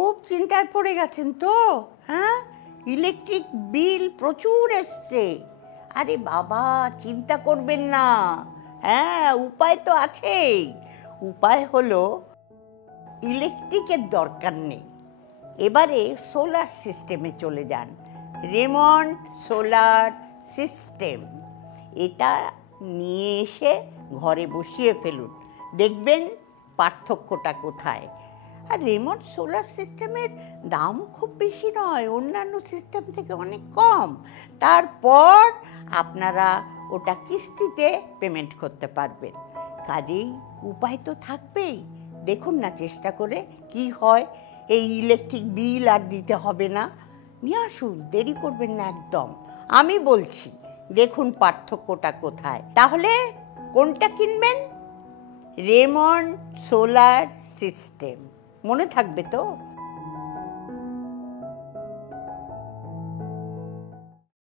খুব চিন্তায় পড়ে গেছেন তো? হ্যাঁ, ইলেকট্রিক বিল প্রচুর এসছে। আরে বাবা, চিন্তা করবেন না, হ্যাঁ উপায় তো আছেই। উপায় হলো, ইলেকট্রিকের দরকার নেই, এবারে সোলার সিস্টেমে চলে যান। রেমন্ড সোলার সিস্টেম, এটা নিয়ে এসে ঘরে বসিয়ে ফেলুন, দেখবেন পার্থক্যটা কোথায়। আর রেমন্ড সোলার সিস্টেমের দাম খুব বেশি নয়, অন্যান্য সিস্টেম থেকে অনেক কম। তারপর আপনারা ওটা কিস্তিতে পেমেন্ট করতে পারবেন। কাজেই উপায় তো থাকবেই, দেখুন না চেষ্টা করে কি হয়। এই ইলেকট্রিক বিল আর দিতে হবে না, নিয়ে আসুন, দেরি করবেন না একদম। আমি বলছি, দেখুন পার্থক্যটা কোথায়। তাহলে কোনটা কিনবেন? রেমন্ড সোলার সিস্টেম, মনে থাকবে তো?